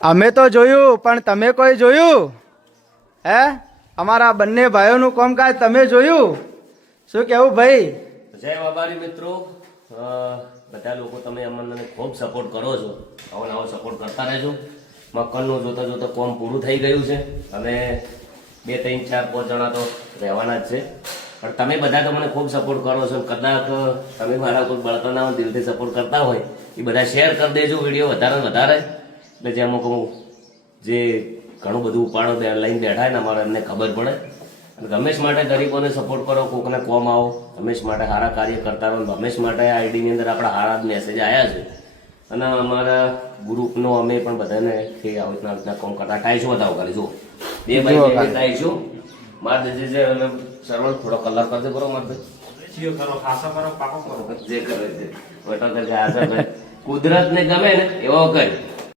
અમે તો જોયું પણ તમે કોઈ જોયું હે? અમારા બંને ભાઈઓનું કામકાજ તમે જોયું? શું કેવું ભાઈ? જય બાબારી મિત્રો, બધા લોકો તમે અમને ખૂબ સપોર્ટ કરો છો. આવો સપોર્ટ કરતા રહેજો. મકાનનું જોતા જોતા કોમ પૂરું થઈ ગયું છે. અમે 2 3 4 5 જણા તો રહેવાના જ છે, પણ તમે બધા તો મને ખૂબ સપોર્ટ કરો છો. કદાચ તમે મારા કોઈ બળતરના દિલથી સપોર્ટ કરતા હોય એ બધા શેર કરી દેજો વિડીયો વધારે ને વધારે. એટલે જે અમુક જે ઘણું બધું ઉપાડો લઈને બેઠા ને અમારે એમને ખબર પડે. અને હંમેશ માટે ગરીબોને સપોર્ટ કરો, કોકને કોમ આવો, હંમેશ માટે સારા કાર્ય કરતા રહો. હંમેશ માટે આ આઈડીની અંદર આપણા સારા મેસેજ આવ્યા છે. અને અમારા ગ્રુપનો અમે પણ બધાને આવી રીતના કોમ કરતા ટાઈશું બતાવો ખાલી જો 2 બાય 2 ટાઈશું મારે જે સરવણ થોડો કલર કરજો બરો મારે કરો ખાસો કરો પાકો કરો જે કરે છે કુદરત ને ગમે ને એવો કરી